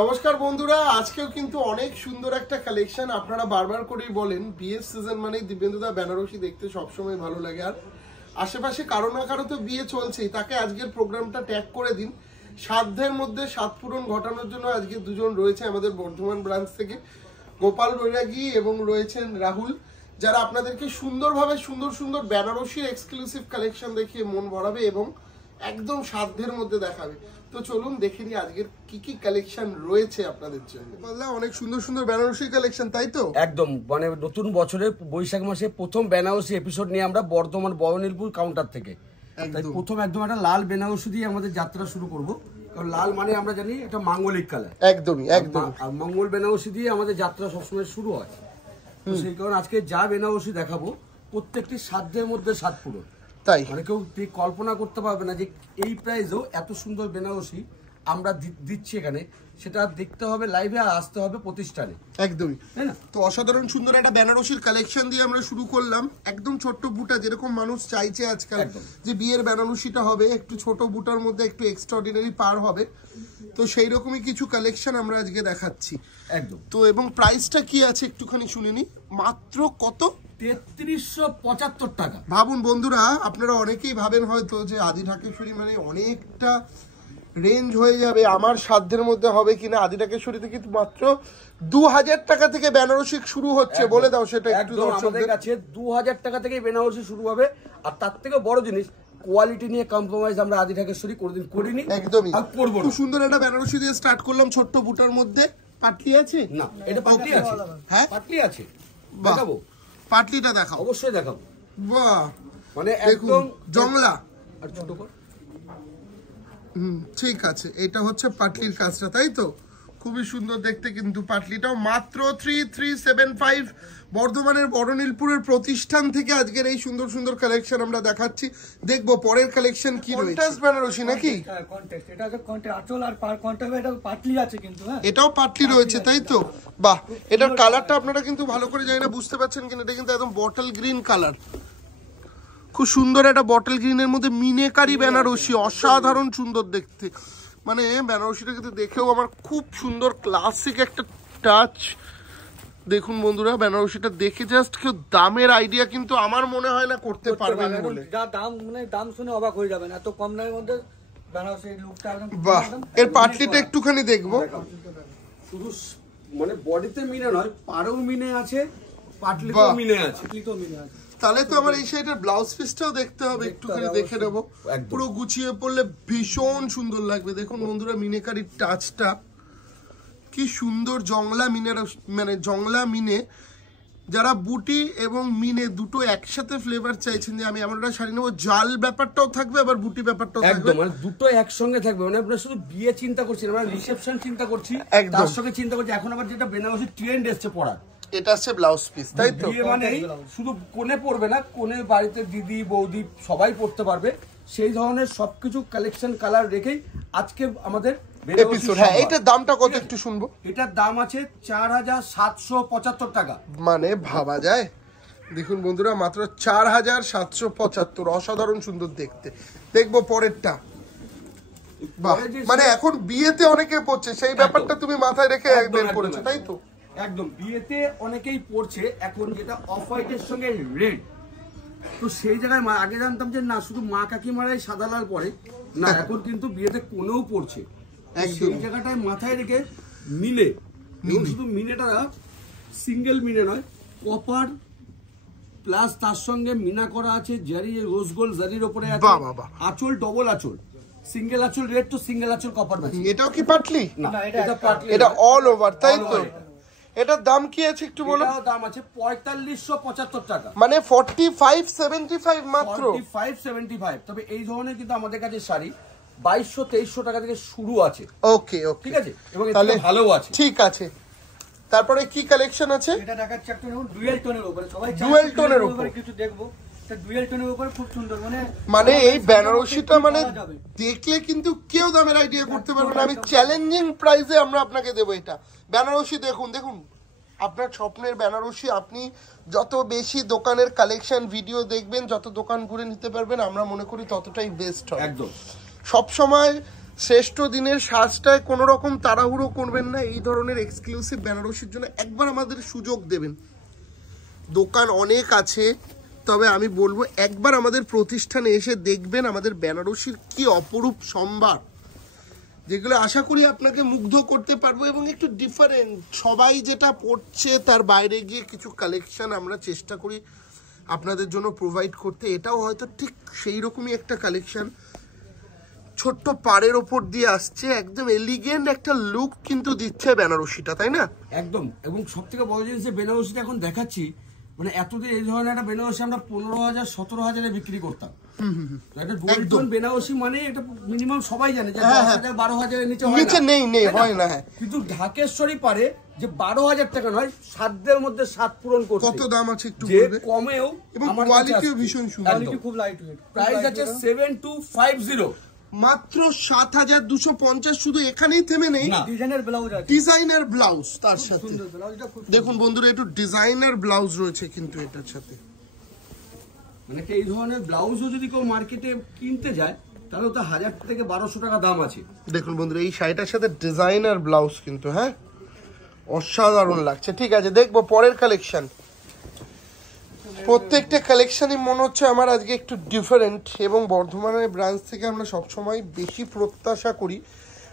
নমস্কার বন্ধুরা, আজকেও কিন্তু অনেক সুন্দর একটা কালেকশন। আপনারা বারবার করেই বলেন বিয়ের সিজন মানে দিব্যেন্দুদা বেনারসি দেখতে সবসময় ভালো লাগে, আর আশেপাশে কারো না কারো তো বিয়ে চলছেই। তাকে আজকের প্রোগ্রামটা ট্যাগ করে দিন। সাধ্যের মধ্যে সাত পূরণ ঘটানোর জন্য আজকে দুজন রয়েছে আমাদের বর্ধমান ব্রাঞ্চ থেকে, গোপাল বৈরাগী এবং রয়েছেন রাহুল, যারা আপনাদেরকে সুন্দরভাবে সুন্দর সুন্দর বেনারসির এক্সক্লুসিভ কালেকশন দেখিয়ে মন ভরাবে এবং একদম সাধ্যের মধ্যে দেখাবে। তো চলুন দেখে নিই আজকের কি কি কালেকশন রয়েছে আপনাদের জন্য। অনেক সুন্দর সুন্দর বেনারসি কালেকশন, তাই তো? একদম, মানে নতুন বছরের বৈশাখ মাসে প্রথম বেনারসি এপিসোড নিয়ে আমরা বর্ধমান বরনীলপুর কাউন্টার থেকে তাই প্রথম একদম একটা লাল বেনারসি দিয়ে আমাদের যাত্রা শুরু করব। কারণ লাল মানে আমরা জানি একটা মাঙ্গলিক কালার, একদমই একদম। আর মঙ্গল বেনারসি দিয়ে আমাদের যাত্রা সবসময় শুরু হয়। তো সেই কারণে আজকে যা বেনারসি দেখাবো প্রত্যেকটি সাধ্যের মধ্যে সাত পূরণ। তাই মানে কেউ কল্পনা করতে পারবে না যে এই প্রাইসেও এত সুন্দর বেনারসি আমরা দিচ্ছি এখানে। সেটা দেখতে হবে লাইভে আর আসতে হবে প্রতিষ্ঠানে। একদমই, তাই না? তো অসাধারণ সুন্দর একটা বেনারসির কালেকশন দিয়ে আমরা শুরু করলাম। একদম ছোট্ট বুটা, যেরকম মানুষ চাইছে আজকাল যে বিয়ের বেনারসিটা হবে একটু ছোট বুটার মধ্যে একটু এক্সট্রাঅর্ডিনারি পার হবে, তো সেই রকমই কিছু কালেকশন আমরা আজকে দেখাচ্ছি। একদম। তো এবং প্রাইসটা কি আছে একটুখানি শুনিনি। মাত্র কত? 3375 টাকা। ভাবুন বন্ধুরা, আপনারা অনেকেই ভাবেন হয়তো যে আদি ঢাকেশ্বরী মানে অনেকটা রেঞ্জ হয়ে যাবে, আমার সাধ্যের মধ্যে হবে কিনা। আদি ঢাকেশ্বরীতে কিন্তু মাত্র 2000 টাকা থেকে বেনারসি শুরু হচ্ছে। বলে দাও সেটা একটু আমাদের কাছে 2000 টাকা থেকে বেনারসি শুরু হবে। আর তার থেকে বড় জিনিস, কোয়ালিটি নিয়ে কম্প্রোমাইজ আমরা আদি ঢাকেশ্বরী কোনোদিন করিনি, একদমই। আর করব না। খুব সুন্দর একটা বেনারসি দিয়ে স্টার্ট করলাম ছোট্ট বুটার মধ্যে। পাটলি আছে? না, এটা পাটলি আছে। হ্যাঁ, পাটলি আছে। দেখাবো? পাটলিটা দেখাও। অবশ্যই দেখাবো। বাহ, মানে একদম জংলা। আর ছোট কর। ঠিক আছে, এটা হচ্ছে পাটলির কাজটা, তাই তো? খুবই সুন্দর দেখতে কিন্তু পাটলিটাও। মাত্র 3375 বর্ধমানের বড়নীলপুরের প্রতিষ্ঠান থেকে আজকের এই সুন্দর সুন্দর কালেকশন আমরা দেখাচ্ছি। দেখবো পরের কালেকশন কি রয়েছে। কন্ট্রাস্ট বেনারসি নাকি? হ্যাঁ, কন্টেক্সট। এটা হচ্ছে কন্টেক্সট আঁচল আর পার কন্টেক্সট। এটা পাটলি আছে কিন্তু। হ্যাঁ, এটাও পাটলি রয়েছে, তাই তো? বাহ, এটার কালারটা আপনারা কিন্তু ভালো করে জানি না বুঝতে পারছেন কিনা। এটা কিন্তু একদম বটল গ্রিন কালার, খুব সুন্দর একটা বটল গ্রিনের মধ্যে মিনেকারি বেনারসি, অসাধারণ সুন্দর দেখতে। মানে বেনারসিটা কিন্তু দেখেও আমার খুব সুন্দর ক্লাসিক একটা টাচ। দেখুন বন্ধুরা, বেনারসিটা দেখে জাস্ট কেউ দামের আইডিয়া কিন্তু আমার মনে হয় না করতে পারবেন বলে। যা দাম, মানে দাম শুনে অবাক হয়ে যাবেন, এত কম দামের মধ্যে বেনারসির লুকটা একদম। বাহ, এর পাটলিটা একটুখানি দেখবো। শুধু মানে বডিতে মিনে নয়, পাড়েও মিনে আছে, পাটলিতেও মিনে আছে। তাহলে তো আমার এই সাইডের ব্লাউজ পিসটাও দেখতে হবে, একটুখানি দেখে নেবো। পুরো গুছিয়ে পড়লে ভীষণ সুন্দর লাগবে। দেখুন বন্ধুরা, মিনেকারির টাচটা কি সুন্দর। জংলা মিনের, মানে জংলা মিনে যারা বুটি এবং মিনে দুটো একসাথে ফ্লেভার চাইছেন যে আমি আমার একটা শাড়ি নেবো, জাল ব্যাপারটাও থাকবে আবার বুটি ব্যাপারটাও থাকবে, একদম। মানে দুটো একসঙ্গে থাকবে। মানে আমরা শুধু বিয়ে চিন্তা করছি না, আমরা রিসেপশন চিন্তা করছি, তার সঙ্গে চিন্তা করছি। এখন আবার যেটা বেনারসি ট্রেন্ড এসছে পড়ার, এটা হচ্ছে ব্লাউজ পিস, তাই তো? বিয়ে মানে শুধু কোণে পড়বে না, কোণে বাড়িতে দিদি বৌদি সবাই পড়তে পারবে। সেই ধরনের সবকিছু কালেকশন কালার রেখেই আজকে আমাদের এপিসোড। হ্যাঁ, এটার দামটা কত একটু শুনবো। এটার দাম আছে 4775 টাকা। মানে ভাবা যায়। দেখুন বন্ধুরা, মাত্র 4775। অসাধারণ সুন্দর দেখতে। দেখবো পরেরটা। বাহ, মানে এখন বিয়েতে অনেকে পড়ছে, সেই ব্যাপারটা তুমি মাথায় রেখে বের করেছো, তাই তো? একদম, বিয়েতে অনেকেই পড়ছে এখন, যেটা অফ হোয়াইটের সঙ্গে রেড। তো সেই জায়গায় আগে জানতাম যে না শুধু মা কাকিমারাই সাদা লাল পরে, না এখন কিন্তু বিয়েতে কোনেও পড়ছে। সেই জায়গাটায় মাথায় রেখে মিলে, শুধু মিনেটা সিঙ্গেল মিনে নয়, কপার প্লাস তার সঙ্গে মিনা করা আছে জারি, রোজ গোল্ড জারির উপরে আছে। আঁচল ডবল আঁচল, সিঙ্গেল আঁচল রেড তো সিঙ্গেল আঁচল কপার ম্যাচ। এটাও কি পাটলি? না, এটা পাটলি, এটা অল ওভার, তাই তো? এটার দাম কি আছে একটু বলো। এটার দাম আছে 4575 টাকা। মানে 4575 মাত্র। 4575। তবে এই ধরনের কিন্তু আমাদের কাছে শাড়ি 2200-2300 টাকা থেকে শুরু আছে। ওকে ওকে, ঠিক আছে, এবং এটা ভালো আছে। ঠিক আছে, তারপরে কি কালেকশন আছে? এটা দেখাচ্ছি একটা ডুয়েল টোনের উপরে। সবাই ডুয়েল টোনের উপরে কিছু দেখবো। এটা ডুয়েল টোনের উপরে খুব সুন্দর। মানে এই বেনারসিটা মানে দেখলে কিন্তু কেউ দামের আইডিয়া করতে পারবে না। আমি চ্যালেঞ্জিং প্রাইসে আমরা আপনাকে দেবো এটা বেনারসি। দেখুন দেখুন, আপনার স্বপ্নের বেনারসি। আপনি যত বেশি দোকানের কালেকশন ভিডিও দেখবেন, যত দোকান ঘুরে নিতে পারবেন, আমরা মনে করি ততটাই বেস্ট হয়। একদম। সব সময় শ্রেষ্ঠ দিনের সাজটায় কোনো রকম তাড়াহুড়ো করবেন না। এই ধরনের এক্সক্লুসিভ বেনারসির জন্য একবার আমাদের সুযোগ দেবেন। দোকান অনেক আছে, তবে আমি বলবো একবার আমাদের প্রতিষ্ঠানে এসে দেখবেন আমাদের বেনারসির কি অপরূপ সম্ভার, যেগুলো আশা করি আপনাকে মুগ্ধ করতে পারবো এবং একটু ডিফারেন্ট। সবাই যেটা পড়ছে তার বাইরে গিয়ে কিছু কালেকশন আমরা চেষ্টা করি আপনাদের জন্য প্রোভাইড করতে। এটাও হয়তো ঠিক সেই রকমই একটা কালেকশন, ছোট্ট পাড়ের ওপর দিয়ে আসছে, একদম এলিগেন্ট একটা লুক কিন্তু দিচ্ছে বেনারসিটা, তাই না? একদম। এবং সব থেকে বড় জিনিস যে বেনারসিটা এখন দেখাচ্ছি, মানে এতদিন এই ধরনের একটা বেনারসি আমরা 15,000 17,000-এ বিক্রি করতাম। একটা গোল্ড টোন বেনারসি মানে এটা মিনিমাম সবাই জানে যে 10,000 12,000-এর নিচে হয় না। কিন্তু ঢাকেশ্বরী পারে যে 12,000 টাকা নয়, সাধ্যের মধ্যে সাত পূরণ করছে। কত দাম আছে একটু যে বলবে? কমেও এবং কোয়ালিটিও ভীষণ সুন্দর, কোয়ালিটি খুব লাইট ওয়েট। প্রাইস আছে 7250, মাত্র 7,250। শুধু এখানেই থেমে নেই, ডিজাইনের ব্লাউজ আছে, ডিজাইনার ব্লাউজ তার সাথে। সুন্দর ব্লাউজটা খুব দেখুন বন্ধুরা, একটু ডিজাইনার ব্লাউজ রয়েছে কিন্তু এটার সাথে। মানে এই ধরনের ব্লাউজও যদি কেউ মার্কেটে কিনতে যায় তাহলে তো 1000 থেকে 1200 টাকা দাম আছে। দেখুন বন্ধুরা, এই শাড়িটার সাথে ডিজাইনার ব্লাউজ কিন্তু, হ্যাঁ, অসাধারণ লাগছে। ঠিক আছে, দেখবো পরের কালেকশন। প্রত্যেকটা কালেকশনই মনে হচ্ছে আমার আজকে একটু ডিফারেন্ট, এবং বর্ধমানের ব্রাঞ্চ থেকে আমরা সবসময় বেশি প্রত্যাশা করি,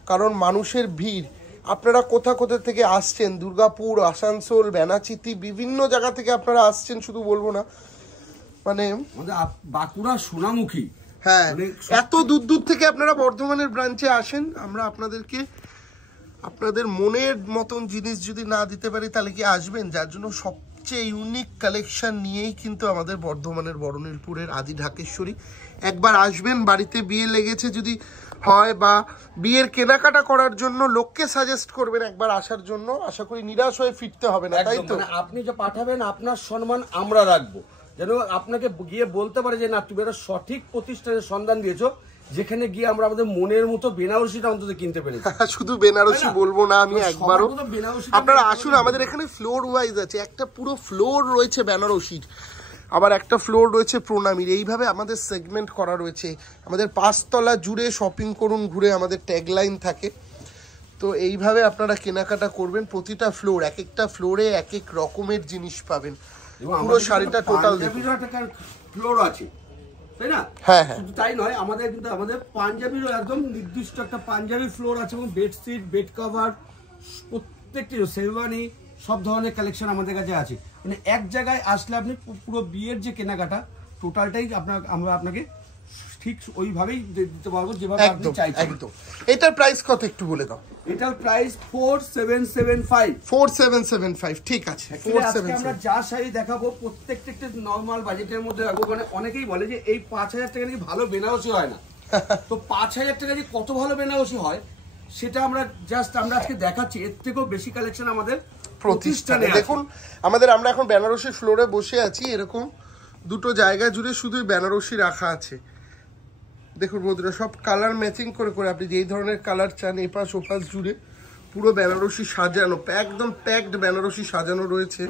কারণ মানুষের ভিড়। আপনারা কোথা কোথা থেকে আসছেন, দুর্গাপুর, আসানসোল, বেনাচিতি, বিভিন্ন জায়গা থেকে আপনারা আসছেন, শুধু বলবো না, মানে বাঁকুড়া, সোনামুখী, হ্যাঁ, এত দূর দূর থেকে আপনারা বর্ধমানের ব্রাঞ্চে আসেন। আমরা আপনাদেরকে আপনাদের মনের মতন জিনিস যদি না দিতে পারি তাহলে কি আসবেন? যার জন্য সবচেয়ে ইউনিক কালেকশন নিয়েই কিন্তু আমাদের বর্ধমানের বড়নীলপুরের আদি ঢাকেশ্বরী। একবার আসবেন, বাড়িতে বিয়ে লেগেছে যদি হয় বা বিয়ের কেনাকাটা করার জন্য লোককে সাজেস্ট করবেন একবার আসার জন্য। আশা করি নিরাশ হয়ে ফিরতে হবে না, তাই তো? আপনি যে পাঠাবেন আপনার সম্মান আমরা রাখবো, যেন আপনাকে গিয়ে বলতে পারে যে না তুমি একটা সঠিক প্রতিষ্ঠানের সন্ধান দিয়েছো, যেখানে গিয়ে আমরা আমাদের মনের মতো বেনারসিটা অন্তত কিনতে পেরেছি। শুধু বেনারসি বলবো না আমি একবারও, আপনারা আসুন। আমাদের এখানে ফ্লোর ওয়াইজ আছে, একটা পুরো ফ্লোর রয়েছে বেনারসির, আবার একটা ফ্লোর রয়েছে প্রণামীর। এইভাবে আমাদের সেগমেন্ট করা রয়েছে। আমাদের 5 তলা জুড়ে শপিং করুন ঘুরে আমাদের ট্যাগলাইন থাকে। তো এইভাবে আপনারা কেনাকাটা করবেন। প্রতিটা ফ্লোর, এক একটা ফ্লোরে এক এক রকমের জিনিস পাবেন। পুরো শাড়িটা টোটাল ফ্লোর আছে, তাই না? হ্যাঁ হ্যাঁ, শুধু তাই নয়, আমাদের কিন্তু আমাদের পাঞ্জাবিরও একদম নির্দিষ্ট একটা পাঞ্জাবি ফ্লোর আছে, এবং বেডশিট, বেড কভার, প্রত্যেকটি শেরওয়ানি, সব ধরনের কালেকশন আমাদের কাছে আছে। মানে এক জায়গায় আসলে আপনি পুরো বিয়ের যে কেনাকাটা টোটালটাই আমরা আপনাকে ঠিক ওইভাবেই দিতে পারবো যেভাবে আপনি চাইছেন। একদম। এটার প্রাইস কত একটু বলে দাও। এটার প্রাইস 4775। 4775, ঠিক আছে। আমরা যা শাড়ি দেখাবো প্রত্যেকটা একটা নরমাল বাজেটের মধ্যে রাখবো। মানে অনেকেই বলে যে এই 5000 টাকা নাকি ভালো বেনারসি হয় না। তো 5000 টাকা যে কত ভালো বেনারসি হয় সেটা আমরা আজকে দেখাচ্ছি। এর থেকেও বেশি কালেকশন আমাদের প্রতিষ্ঠানে। দেখুন আমরা এখন বেনারসি ফ্লোরে বসে আছি, এরকম দুটো জায়গা জুড়ে শুধুই বেনারসি রাখা আছে। দেখুন বন্ধুরা, সব কালার ম্যাচিং করে করে আপনি যেই ধরনের কালার চান এপাশ ওপাশ জুড়ে পুরো বেনারসি সাজানো, একদম প্যাকড বেনারসি সাজানো রয়েছে,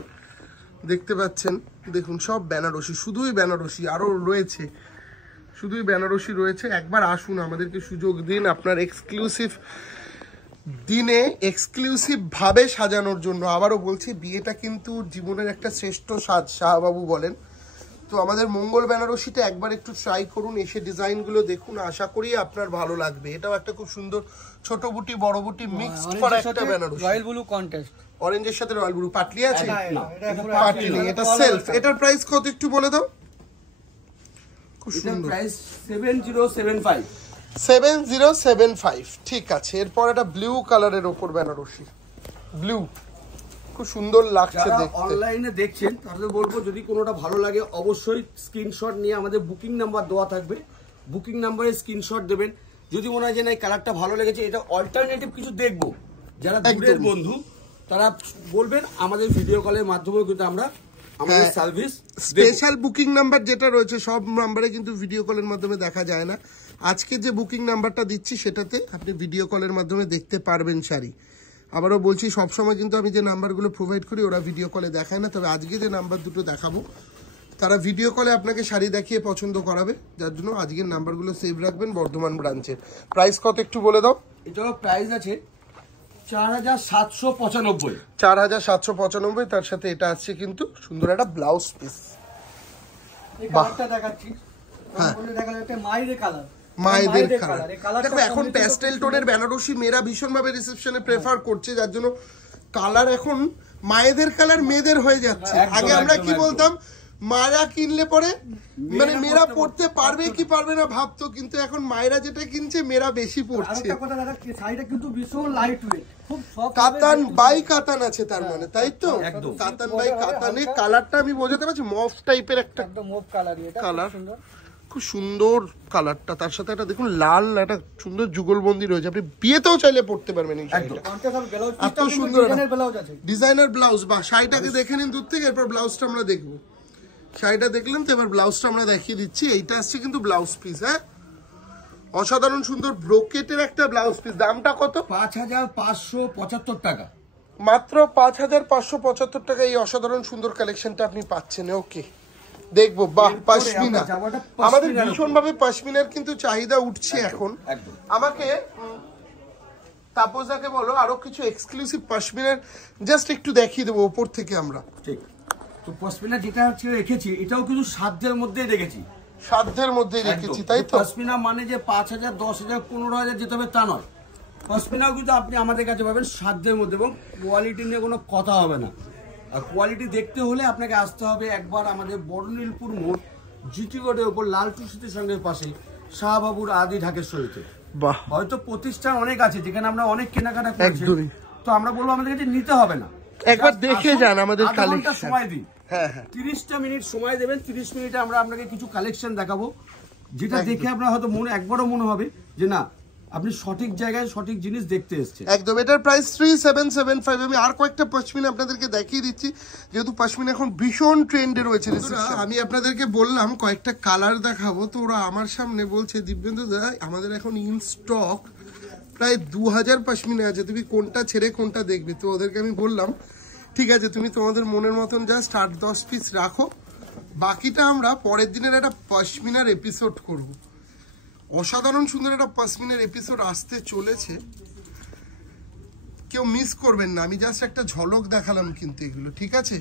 দেখতে পাচ্ছেন। দেখুন সব বেনারসি, শুধুই বেনারসি, আরও রয়েছে, শুধুই বেনারসি রয়েছে। একবার আসুন, আমাদেরকে সুযোগ দিন আপনার এক্সক্লুসিভ দিনে এক্সক্লুসিভ ভাবে সাজানোর জন্য। আবারও বলছি, বিয়েটা কিন্তু জীবনের একটা শ্রেষ্ঠ সাজ, শাহবাবু বলেন। তো আমাদের মঙ্গল বেনারসিটা একবার একটু ট্রাই করুন, এসে ডিজাইনগুলো দেখুন, আশা করি আপনার ভালো লাগবে। এটাও একটা খুব সুন্দর ছোট বুটি বড় বুটি মিক্সড করা একটা বেনারসি। রয়্যাল ব্লু কন্ট্রাস্ট, অরেঞ্জের সাথে রয়্যাল ব্লু। পাটলি আছে? পাটলি নেই, এটা সেলফ। এটার প্রাইস কত একটু বলে দাও। খুব সুন্দর, প্রাইস 7075। 7075, ঠিক আছে। এরপর একটা ব্লু কালারের ওপর বেনারসি, ব্লু, খুব সুন্দর লাগছে দেখতে। অনলাইনে দেখছেন তাহলে বলবো যদি কোনোটা ভালো লাগে অবশ্যই স্ক্রিনশট নিয়ে আমাদের বুকিং নাম্বার দেওয়া থাকবে, বুকিং নাম্বারে স্ক্রিনশট দেবেন। যদি মনে হয় যে না এই কালারটা ভালো লেগেছে, এটা অল্টারনেটিভ কিছু দেখবো, যারা দূরের বন্ধু তারা বলবেন, আমাদের ভিডিও কলের মাধ্যমেও কিন্তু আমরা আমাদের সার্ভিস স্পেশাল বুকিং নাম্বার যেটা রয়েছে, সব নাম্বারে কিন্তু ভিডিও কলের মাধ্যমে দেখা যায় না। আজকে যে বুকিং নাম্বারটা দিচ্ছি সেটাতে আপনি ভিডিও কলের মাধ্যমে দেখতে পারবেন শাড়ি। আবারও বলছি, সবসময় কিন্তু আমি যে নাম্বারগুলো প্রোভাইড করি ওরা ভিডিও কলে দেখায় না, তবে আজকে যে নাম্বার দুটো দেখাবো তারা ভিডিও কলে আপনাকে শাড়ি দেখিয়ে পছন্দ করাবে, যার জন্য আজকের নাম্বারগুলো সেভ রাখবেন বর্ধমান ব্রাঞ্চের। প্রাইস কত একটু বলে দাও। এটারও প্রাইস আছে 4795। 4795, তার সাথে এটা আসছে কিন্তু সুন্দর একটা ব্লাউজ পিস। এই কালারটা দেখাচ্ছি, দেখালে একটা মাইরে কালার, মায়েদের কালার। দেখো এখন প্যাস্টেল টোনের বেনারসি মেয়েরা ভীষণ ভাবে রিসেপশনে প্রেফার করছে, যার জন্য কালার এখন মায়েদের কালার মেয়েদের হয়ে যাচ্ছে। আগে আমরা কি বলতাম, মায়েরা কিনলে পরে মানে মেয়েরা পড়তে পারবে কি পারবে না ভাবতো, কিন্তু এখন মায়েরা যেটা কিনছে মেয়েরা বেশি পড়ছে। শাড়িটা কিন্তু ভীষণ লাইট ওয়েট, খুব সফট, কাতান বাই কাতান আছে তার মানে, তাই তো? কাতান বাই কাতানে কালারটা আমি বোঝাতে পারছি, মফ টাইপের একটা একদম মুভ কালারই, এটা কালার, সুন্দর, খুব সুন্দর কালারটা। তার সাথে একটা দেখুন লাল একটা সুন্দর যুগলবন্দি রয়েছে, আপনি বিয়েতেও চাইলে পড়তে পারবেন এই শাড়িটা। এত সুন্দর ডিজাইনার ব্লাউজ। বা শাড়িটাকে দেখে নিন দূর থেকে, এরপর ব্লাউজটা আমরা দেখবো। শাড়িটা দেখলাম তো, এবার ব্লাউজটা আমরা দেখিয়ে দিচ্ছি। এইটা আসছে কিন্তু ব্লাউজ পিস। হ্যাঁ, অসাধারণ সুন্দর ব্রোকেটের একটা ব্লাউজ পিস। দামটা কত? 5575 টাকা, মাত্র 5575 টাকা এই অসাধারণ সুন্দর কালেকশনটা আপনি পাচ্ছেন। ওকে, দেখবো। বাহ, পশমিনা, আমাদের ভীষণ ভাবে পশমিনার কিন্তু চাহিদা উঠছে এখন। আমাকে তাপসদাকে বলো আরো কিছু এক্সক্লুসিভ পশমিনার জাস্ট একটু দেখিয়ে দেবো উপর থেকে আমরা। ঠিক তো পশমিনা যেটা হচ্ছে রেখেছি, এটাও কিন্তু সাধ্যের মধ্যেই রেখেছি, সাধ্যের মধ্যেই রেখেছি, তাই তো? পশমিনা মানে যে 5000, 10000, 15000 যেতে হবে তা নয়। পশমিনাও কিন্তু আপনি আমাদের কাছে পাবেন সাধ্যের মধ্যে, এবং কোয়ালিটি নিয়ে কোনো কথা হবে না। আর কোয়ালিটি দেখতে হলে আপনাকে আসতে হবে একবার আমাদের বড়নীলপুর মোড়, জিটি রোডের উপর লালটু স্মৃতি সংঘের পাশে, শাহবাবুর আদি ঢাকেশ্বরীতে। বাহ, হয়তো প্রতিষ্ঠান অনেক আছে যেখানে আমরা অনেক কেনাকাটা করছি, একদমই। তো আমরা বলবো আমাদের কাছে নিতে হবে না, একবার দেখে যান আমাদের আধা ঘন্টা কালেকশন। সময় দিন। হ্যাঁ হ্যাঁ, 30টা মিনিট সময় দেবেন, 30 মিনিটে আমরা আপনাকে কিছু কালেকশন দেখাবো, যেটা দেখে আপনার হয়তো মনে একবারও মনে হবে যে না, আপনি সঠিক জায়গায় সঠিক জিনিস দেখতে এসেছেন। একদম। এটার প্রাইস 3775। আমি আর কয়েকটা পশমিনা আপনাদেরকে দেখিয়ে দিচ্ছি, যেহেতু পশমিনা এখন ভীষণ ট্রেন্ডে রয়েছে। আমি আপনাদেরকে বললাম কয়েকটা কালার দেখাবো, তো ওরা আমার সামনে বলছে দিব্যেন্দু দা আমাদের এখন ইন স্টক প্রায় 2000 পশমিনা আছে, তুমি কোনটা ছেড়ে কোনটা দেখবে? তো ওদেরকে আমি বললাম ঠিক আছে, তুমি তোমাদের মনের মতন জাস্ট 8-10 পিস রাখো, বাকিটা আমরা পরের দিনের একটা পশমিনার এপিসোড করব। অসাধারণ সুন্দর একটা পশমিনার এপিসোড আসতে চলেছে, কেউ মিস করবেন না। আমি জাস্ট একটা ঝলক দেখালাম কিন্তু এগুলো, ঠিক আছে?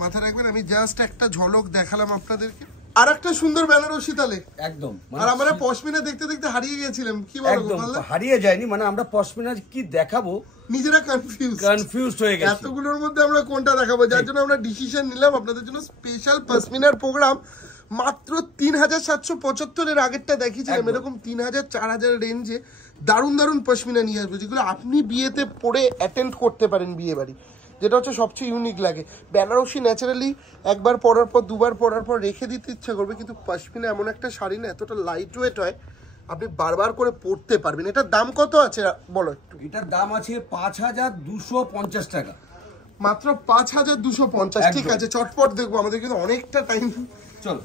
মাথা রাখবেন, আমি জাস্ট একটা ঝলক দেখালাম আপনাদেরকে। আর একটা সুন্দর বেনারসি তালে একদম। আর আমরা পশমিনা দেখতে দেখতে হারিয়ে গেছিলাম, কি বলো? হারিয়ে যায়নি, মানে আমরা পশমিনা কি দেখাবো নিজেরা কনফিউজড হয়ে গেছি, এতগুলোর মধ্যে আমরা কোনটা দেখাবো, যার জন্য আমরা ডিসিশন নিলাম আপনাদের জন্য স্পেশাল পশমিনার প্রোগ্রাম। মাত্র 3775 এর আগেরটা দেখিয়েছিলাম, এরকম 3000, 4000 রেঞ্জে দারুণ দারুণ পশমিনা নিয়ে আসবো, যেগুলো আপনি বিয়েতে পরে অ্যাটেন্ড করতে পারেন বিয়ে বাড়ি, যেটা হচ্ছে সবচেয়ে ইউনিক লাগে। বেনারসি ন্যাচারালি একবার পরার পর দুবার পরার পর রেখে দিতে ইচ্ছা করবে, কিন্তু পশমিনা এমন একটা শাড়ি না, এতটা লাইট ওয়েট হয়, আপনি বারবার করে পরতে পারবেন। এটার দাম কত আছে বলো একটু? এটার দাম আছে 5250 টাকা, মাত্র 5250। ঠিক আছে, চটপট দেখবো, আমাদের কিন্তু অনেকটা টাইম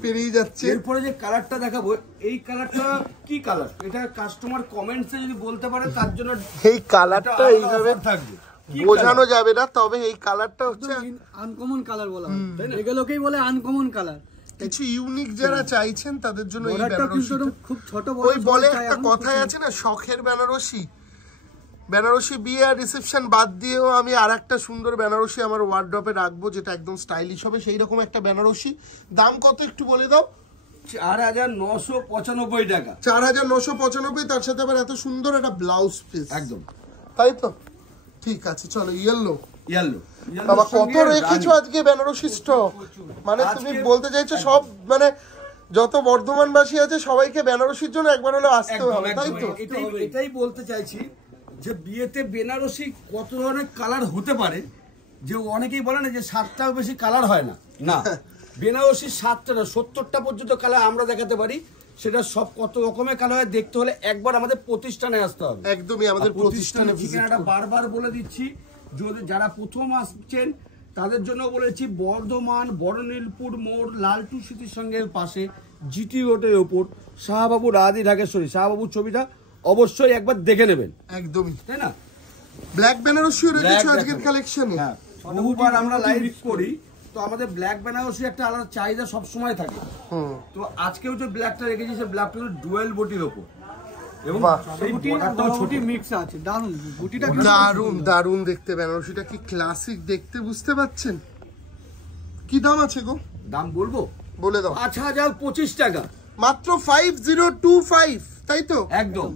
পেরিয়ে যাচ্ছে। এরপরে যে কালারটা দেখাবো, এই কালারটা কি কালার, এটা কাস্টমার কমেন্টসে যদি বলতে পারে, তার জন্য এই কালারটা এইভাবে থাকবে, বোঝানো যাবে না, তবে এই কালারটা হচ্ছে আনকমন কালার বলা হয়, তাই না? এগুলোকেই বলে আনকমন কালার। কিছু ইউনিক যারা চাইছেন তাদের জন্য এই বেনারসিটা খুব ছোট বড়, ওই বলে একটা কথাই আছে না, শখের বেনারসি। বেনারসি বিয়ে আর রিসেপশন বাদ দিয়েও আমি আর একটা সুন্দর বেনারসি আমার ওয়ার্ড্রপে রাখবো, যেটা একদম স্টাইলিশ হবে, সেই রকম একটা বেনারসি। দাম কত একটু বলে দাও? 4995 টাকা। 4995, তার সাথে আবার এত সুন্দর একটা ব্লাউজ পিস, একদম তাই তো? ঠিক আছে, চলো। ইয়েলো ইয়েলো বাবা, কত রেখেছো আজকে বেনারসি স্টক, মানে তুমি বলতে চাইছো সব মানে যত বর্ধমানবাসী আছে সবাইকে বেনারসির জন্য একবার হলে আসতে হবে, তাই তো? এটাই বলতে চাইছি যে বিয়েতে বেনারসি কত ধরনের কালার হতে পারে, যে অনেকেই বলে না যে 7টাও বেশি কালার হয় না, না বেনারসি 7টা না 70টা পর্যন্ত কালার আমরা দেখাতে পারি, সেটা সব কত রকমের কালার হয় দেখতে হলে একবার আমাদের প্রতিষ্ঠানে আসতে হবে। একদমই, আমাদের প্রতিষ্ঠানে ঠিকানাটা বারবার বলে দিচ্ছি, যদি যারা প্রথম আসছেন তাদের জন্য বলেছি, বর্ধমান বড়নীলপুর মোড় লালটু স্মৃতি সংঘের পাশে, জিটি রোডের ওপর, শাহবাবুর আদি ঢাকেশ্বরী। শাহবাবুর ছবিটা অবশ্যই একবার দেখে নেবেন, একদমই, তাই না? ব্ল্যাক বেনারসিও রেখেছো আজকের কালেকশনে। হ্যাঁ, বহুবার আমরা লাইভ করি, তো আমাদের ব্ল্যাক বেনারসি একটা আলাদা চাহিদা সবসময় থাকে। তো আজকেও যে ব্ল্যাকটা রেখেছি সে ব্ল্যাকটা হলো ডুয়েল বটির ওপর এবং সেই বর্ডারটাও ছোট মিক্স আছে, দারুন বুটিটা, দারুন দারুন দেখতে বেনারসিটা, কি ক্লাসিক দেখতে, বুঝতে পারছেন? কি দাম আছে গো? দাম বলবো, বলে দাও। 5025 টাকা মাত্র 5025, তাই তো? একদম।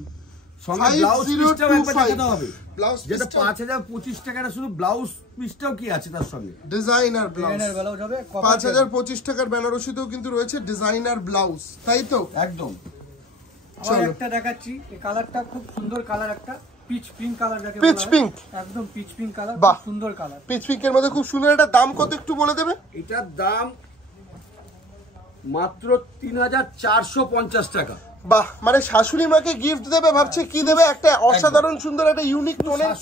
সঙ্গে ব্লাউজ পিসটাও একবার দেখাতে হবে। ব্লাউজ যেটা 5025 টাকাটা শুধু ব্লাউজ পিসটাও কি আছে তার সঙ্গে? Designer blouse. ডিজাইনার ব্লাউজ হবে 5025 টাকার বেনারসিতেও কিন্তু রয়েছে ডিজাইনার ব্লাউজ, তাই তো? একদম। আবার একটা দেখাচ্ছি, এই কালারটা খুব সুন্দর কালার, একটা পিচ পিঙ্ক কালার যাকে পিচ পিঙ্ক, একদম পিচ পিঙ্ক কালার, বাহ সুন্দর কালার। পিচ পিঙ্কের মধ্যে খুব সুন্দর। এটা দাম কত একটু বলে দেবে? এটার দাম মাত্র 3450 টাকা। বাহ, মানে শাশুড়ি মাকে গিফট দেবে, ভাবছে কি দেবে, একটা অসাধারণ সুন্দর একটা ইউনিক টোনের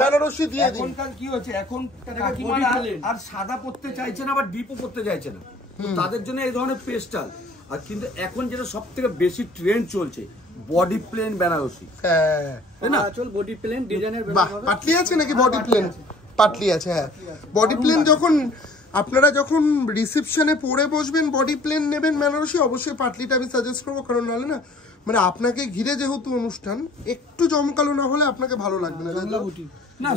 বেনারসি দিয়ে দিন। এখনকার কি হচ্ছে, এখন কাকিমারা আর সাদা পড়তে চাইছে না, আবার ডিপও পড়তে চাইছে না, তো তাদের জন্য এই ধরনের পেস্টাল। আর কিন্তু এখন যেটা সবথেকে বেশি ট্রেন্ড চলছে বডি প্লেন বেনারসি। হ্যাঁ, তাই না? চল বডি প্লেন ডিজাইনের বাহ, পাটলি আছে নাকি? বডি প্লেন পাটলি আছে, হ্যাঁ। বডি প্লেন যখন আপনারা যখন রিসেপশনে পরে বসবেন, বডি প্লেন নেবেন বেনারসি, অবশ্যই পাটলিটা আমি সাজেস্ট করবো, কারণ নাহলে না মানে আপনাকে ঘিরে যেহেতু অনুষ্ঠান, একটু জমকালো না হলে আপনাকে ভালো লাগবে না। না,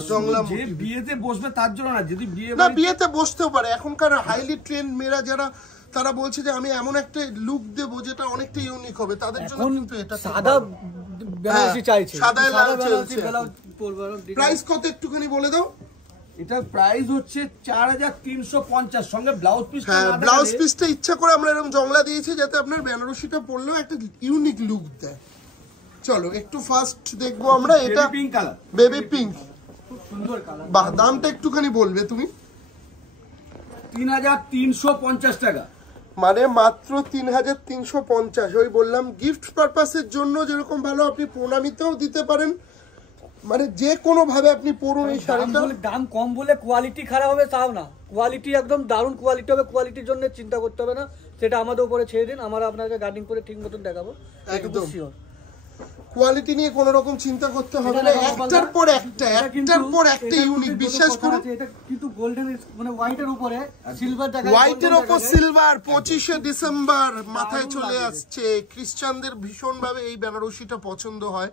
যে বিয়েতে বসবে তার জন্য না, যদি না বিয়েতে বসতেও পারে। এখনকার হাইলি ট্রেন্ড মেয়েরা যারা, তারা বলছে যে আমি এমন একটা লুক দেবো যেটা অনেকটা ইউনিক হবে, তাদের জন্য কিন্তু এটা সাদা বেনারসি চাইছে, সাদা লাল চলছে। প্রাইস কত একটুখানি বলে দাও? এটার প্রাইস হচ্ছে 4350, সঙ্গে ব্লাউজ পিস। হ্যাঁ, ব্লাউজ পিসটা ইচ্ছা করে আমরা এরকম জংলা দিয়েছি যাতে আপনার বেনারসিটা পরলেও একটা ইউনিক লুক দেয়। চলো একটু ফার্স্ট দেখবো আমরা। এটা পিঙ্ক কালার, বেবি পিঙ্ক, খুব সুন্দর কালার। বাহ, দামটা একটুখানি বলবে তুমি? 3350 টাকা, মানে মাত্র 3350। ওই বললাম গিফট পারপাসের জন্য যেরকম ভালো, আপনি প্রণামিতেও দিতে পারেন, মানে যে কোনো ভাবে আপনি পরুন এই শাড়িটা। দাম কম বলে কোয়ালিটি খারাপ হবে তাও না, কোয়ালিটি একদম দারুণ কোয়ালিটি হবে, কোয়ালিটির জন্য চিন্তা করতে হবে না, সেটা আমাদের উপরে ছেড়ে দিন, আমরা আপনাকে গার্ডিং করে ঠিক মতন দেখাবো, একদম শিওর। কোয়ালিটি নিয়ে কোনো রকম চিন্তা করতে হবে না, একটার পর একটা, একটার পর একটা ইউনিক, বিশ্বাস করুন। এটা কিন্তু গোল্ডেন মানে হোয়াইটের উপরে সিলভার দেখা, হোয়াইটের উপর সিলভার। 25শে ডিসেম্বর মাথায় চলে আসছে, খ্রিস্টানদের ভীষণ ভাবে এই বেনারসিটা পছন্দ হয়,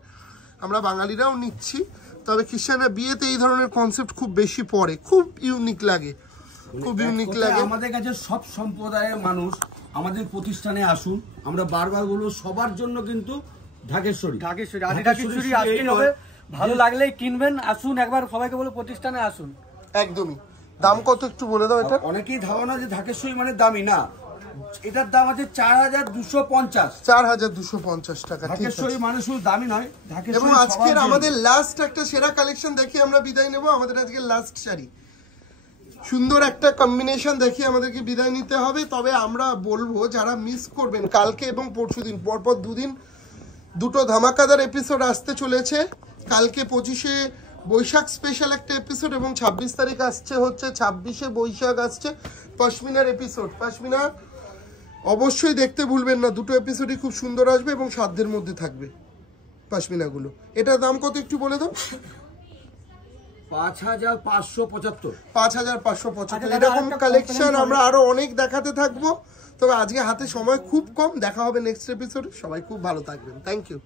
আমরা বাঙালিরাও নিচ্ছি, তবে খ্রিস্টানরা বিয়েতে এই ধরনের কনসেপ্ট খুব বেশি পরে, খুব ইউনিক লাগে, খুব ইউনিক লাগে। আমাদের কাছে সব সম্প্রদায়ের মানুষ আমাদের প্রতিষ্ঠানে আসুন, আমরা বারবার বলবো সবার জন্য কিন্তু ঢাকেশ্বরী আসতে হবে, ভালো লাগলেই কিনবেন, আসুন একবার, সবাইকে বলো প্রতিষ্ঠানে আসুন। একদমই। দাম কত একটু বলে দাও এটা? অনেকেই ধারণা যে ঢাকেশ্বরী মানে দামি, না, এটার দাম আছে 4250। 4250 টাকা। ঢাকেশ্বরী মানে শুধু দামি নয়, এবং আজকের আমাদের লাস্ট একটা সেরা কালেকশন দেখি আমরা বিদায় নেব। আমাদের আজকে লাস্ট শাড়ি, সুন্দর একটা কম্বিনেশন দেখি আমাদেরকে বিদায় নিতে হবে। তবে আমরা বলবো যারা মিস করবেন, কালকে এবং পরশুদিন পরপর দুদিন দুটো ধামাকাদার এপিসোড আসতে চলেছে। কালকে 25শে বৈশাখ স্পেশাল একটা এপিসোড, এবং 26 তারিখ আসছে হচ্ছে 26শে বৈশাখ আসছে পশমিনার এপিসোড। পশমিনা অবশ্যই দেখতে ভুলবেন না, দুটো এপিসোডই খুব সুন্দর আসবে এবং সাধ্যের মধ্যে থাকবে পশমিনাগুলো। এটার দাম কত একটু বলে দাও? 5575। 5575। এরকম কালেকশন আমরা আরো অনেক দেখাতে থাকবো, তবে আজকে হাতে সময় খুব কম। দেখা হবে নেক্সট এপিসোডে, সবাই খুব ভালো থাকবেন, থ্যাংক ইউ।